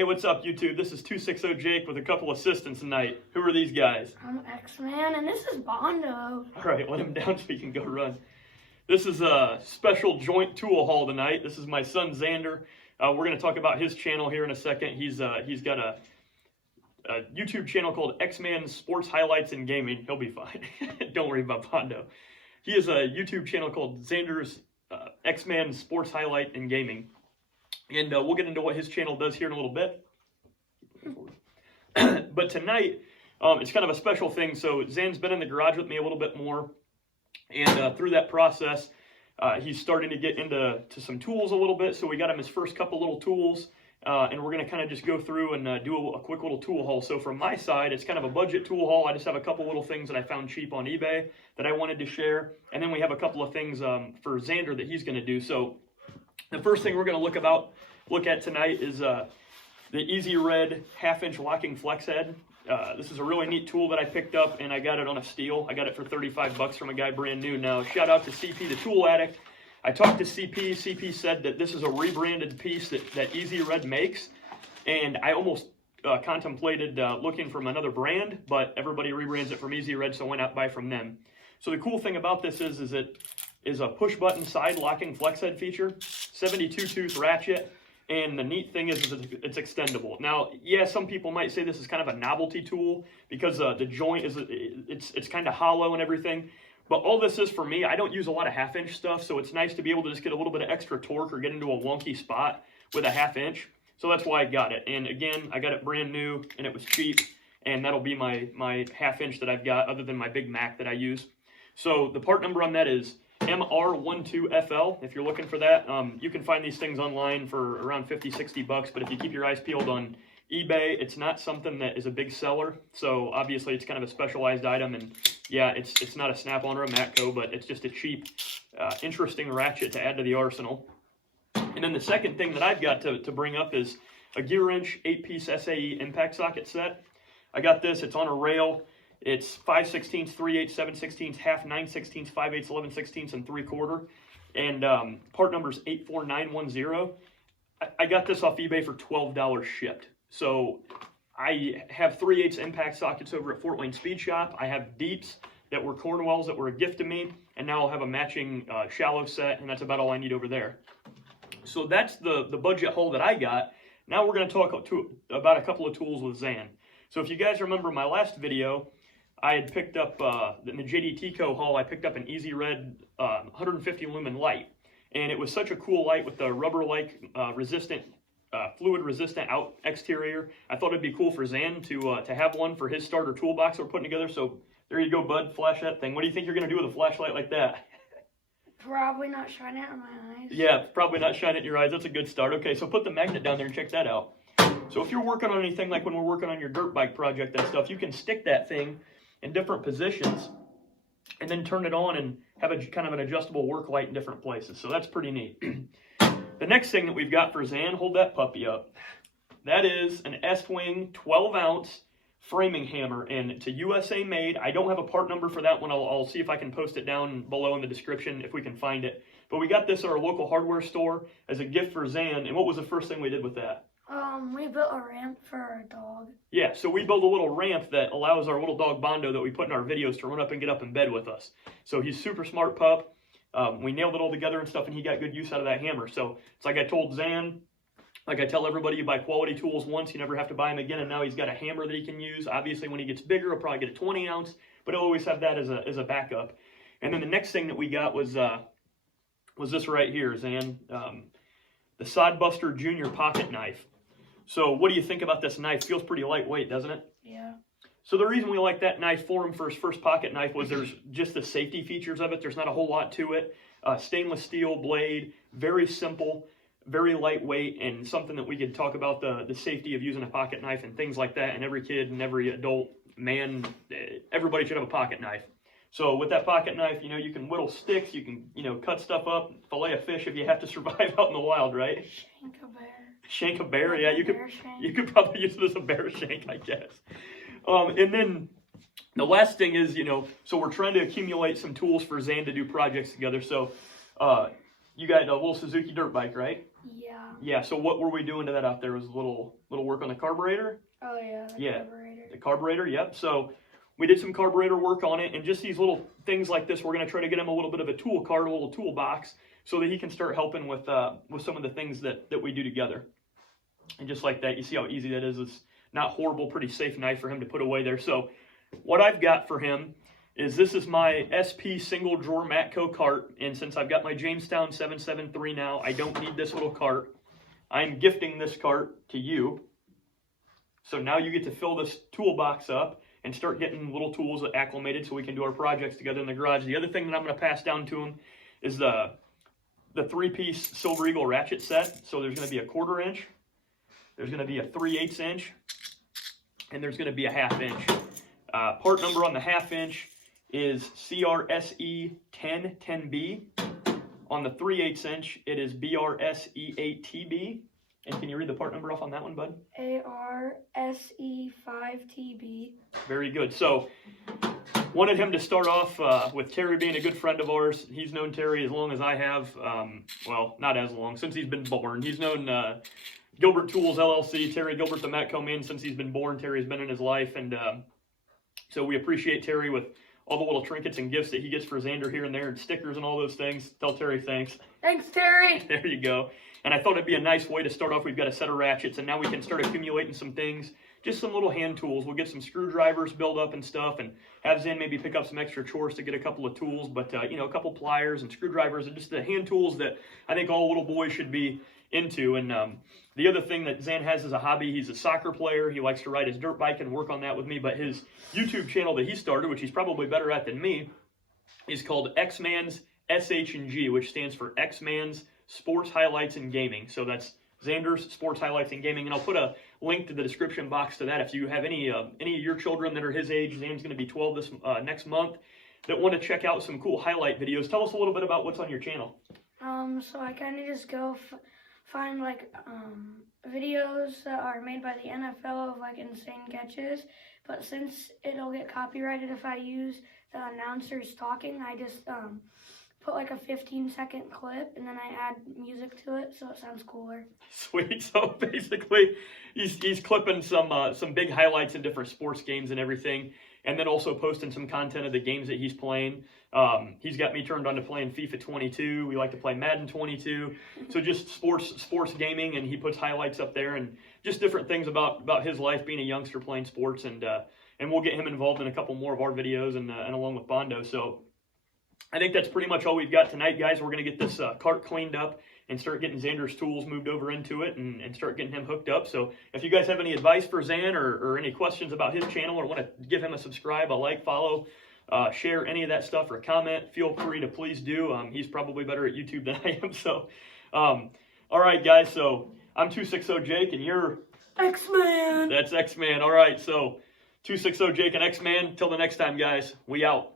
Hey, what's up, YouTube? This is 260 Jake with a couple assistants tonight. Who are these guys? I'm X-Man, and this is Bondo. All right, let him down so he can go run. This is a special joint tool haul tonight. This is my son, Xander. We're going to talk about his channel here in a second. He's got a YouTube channel called X-Man Sports Highlights and Gaming. He'll be fine. Don't worry about Bondo. He has a YouTube channel called Xander's X-Man Sports Highlight and Gaming. And we'll get into what his channel does here in a little bit. But tonight, it's kind of a special thing. So Zan's been in the garage with me a little bit more. And through that process, he's starting to get into some tools a little bit. So we got him his first couple little tools. And we're going to kind of just go through and do a quick little tool haul. So from my side, it's kind of a budget tool haul. I just have a couple little things that I found cheap on eBay that I wanted to share. And then we have a couple of things for Xander that he's going to do. So the first thing we're going to look at tonight is the Easy Red 1/2-inch locking flex head. This is a really neat tool that I picked up, and I got it on a steal. I got it for 35 bucks from a guy brand new. Now, shout out to CP, the tool addict. I talked to CP. CP said that this is a rebranded piece that Easy Red makes, and I almost contemplated looking from another brand, but everybody rebrands it from Easy Red, so why not buy from them? So the cool thing about this is it is a push-button side locking flex head feature, 72-tooth ratchet. And the neat thing is it's extendable. Now, yeah, some people might say this is kind of a novelty tool because the joint it's kind of hollow and everything. But all this is for me, I don't use a lot of 1/2-inch stuff, so it's nice to be able to just get a little bit of extra torque or get into a wonky spot with a 1/2-inch. So that's why I got it. And again, I got it brand new and it was cheap. And that'll be my 1/2-inch that I've got other than my Big Mac that I use. So the part number on that is MR12FL. If you're looking for that, you can find these things online for around 50, 60 bucks. But if you keep your eyes peeled on eBay, it's not something that is a big seller. So obviously it's kind of a specialized item. And yeah, it's not a Snap-on or a Matco, but it's just a cheap, interesting ratchet to add to the arsenal. And then the second thing that I've got to bring up is a gear wrench 8-piece SAE impact socket set. I got this. It's on a rail. It's 5/16, 3/8, 7/16, 1/2, 9/16, 5/8, 11/16, and 3/4. And part number is 84910. I got this off eBay for $12 shipped. So I have 3/8 impact sockets over at Fort Wayne Speed Shop. I have deeps that were Cornwells that were a gift to me. And now I'll have a matching shallow set, and that's about all I need over there. So that's the budget haul that I got. Now we're going to talk about a couple of tools with Zan. So if you guys remember my last video, I had picked up, in the JDTco haul, I picked up an Easy Red 150 lumen light. And it was such a cool light with the rubber-like fluid-resistant out exterior. I thought it'd be cool for Zan to have one for his starter toolbox we're putting together. So there you go, bud. Flash that thing. What do you think you're going to do with a flashlight like that? Probably not shine it in my eyes. Yeah, probably not shine it in your eyes. That's a good start. Okay, so put the magnet down there and check that out. So if you're working on anything like when we're working on your dirt bike project and stuff, you can stick that thing in different positions and then turn it on and have a kind of an adjustable work light in different places. So that's pretty neat. The next thing that we've got for Zan, hold that puppy up. That is an S-Wing 12-ounce framing hammer, and it's a USA made. I don't have a part number for that one. I'll see if I can post it down below in the description if we can find it. But we got this at our local hardware store as a gift for Zan. And what was the first thing we did with that? We built a ramp for our dog. Yeah, so we built a little ramp that allows our little dog Bondo that we put in our videos to run up and get up in bed with us. So he's super smart pup. We nailed it all together and stuff, and he got good use out of that hammer. So it's like I told Zan, like I tell everybody, you buy quality tools once, you never have to buy them again. And now he's got a hammer that he can use. Obviously, when he gets bigger, he'll probably get a 20-ounce, but he'll always have that as a backup. And then the next thing that we got was this right here, Zan, the Sodbuster Junior pocket knife. So what do you think about this knife? Feels pretty lightweight, doesn't it? Yeah. So the reason we like that knife for him for his first pocket knife was there's just the safety features of it. There's not a whole lot to it. Stainless steel blade, very simple, very lightweight, and something that we could talk about the safety of using a pocket knife and things like that. And every kid and every adult man, everybody should have a pocket knife. So with that pocket knife, you can whittle sticks, you can, cut stuff up, fillet a fish if you have to survive out in the wild, right? Shank a bear. Shank a bear, yeah, you could probably use it as a bear shank, I guess. And then the last thing is, so we're trying to accumulate some tools for Zan to do projects together. So you got a little Suzuki dirt bike, right? Yeah. Yeah, so what were we doing to that out there? Was a little work on the carburetor? Oh yeah, the carburetor. The carburetor, yep. So we did some carburetor work on it, and just these little things like this, we're going to try to get him a little bit of a tool cart, a little toolbox, so that he can start helping with some of the things that we do together. And just like that, you see how easy that is. It's not horrible, pretty safe knife for him to put away there. So what I've got for him is this is my SP single drawer Matco cart, and since I've got my Jamestown 773 now, I don't need this little cart. I'm gifting this cart to you. So now you get to fill this toolbox up and start getting little tools acclimated so we can do our projects together in the garage. The other thing that I'm going to pass down to him is the 3-piece Silver Eagle ratchet set. So there's going to be a 1/4 inch, there's going to be a 3/8 inch, and there's going to be a 1/2 inch. Part number on the 1/2 inch is CRSE 1010B. On the 3/8 inch, it is BRSE8TB. And can you read the part number off on that one, bud? ARSE5TB. Very good. So, wanted him to start off with Terry being a good friend of ours. He's known Terry as long as I have. Well, not as long, since he's been born. He's known Gilbert Tools, LLC, Terry Gilbert, the Matco man, since he's been born. Terry's been in his life. And so we appreciate Terry with all the little trinkets and gifts that he gets for Xander here and there, and stickers and all those things. Tell Terry thanks. Thanks, Terry. There you go. And I thought it'd be a nice way to start off. We've got a set of ratchets, and now we can start accumulating some things, just some little hand tools. We'll get some screwdrivers built up and stuff, and have Zan maybe pick up some extra chores to get a couple of tools, but you know, a couple pliers and screwdrivers and just the hand tools that I think all little boys should be into. And the other thing that Zan has as a hobby, he's a soccer player. He likes to ride his dirt bike and work on that with me, but his YouTube channel that he started, which he's probably better at than me, is called X-Man's SH&G, which stands for X-Man's Sports Highlights and Gaming. So that's Xander's Sports Highlights and Gaming, and I'll put a link to the description box to that if you have any of your children that are his age. Zan's going to be 12 this next month, that want to check out some cool highlight videos. Tell us a little bit about what's on your channel. So I kind of just go find like videos that are made by the NFL of like insane catches, but since it'll get copyrighted if I use the announcers talking, I just put like a 15-second clip and then I add music to it so it sounds cooler. Sweet. So basically, he's clipping some big highlights in different sports games and everything, and then also posting some content of the games that he's playing. He's got me turned on to playing FIFA 22. We like to play Madden 22. So just sports gaming, and he puts highlights up there and just different things about his life being a youngster playing sports, and we'll get him involved in a couple more of our videos and along with Bondo. So I think that's pretty much all we've got tonight, guys. We're going to get this cart cleaned up and start getting Xander's tools moved over into it and start getting him hooked up. So if you guys have any advice for Zan or any questions about his channel, or want to give him a subscribe, a like, follow, share any of that stuff, or comment, feel free to please do. He's probably better at YouTube than I am. So, all right, guys. So I'm 260 Jake, and you're X-Man. That's X-Man. All right. So 260 Jake and X-Man. Till the next time, guys. We out.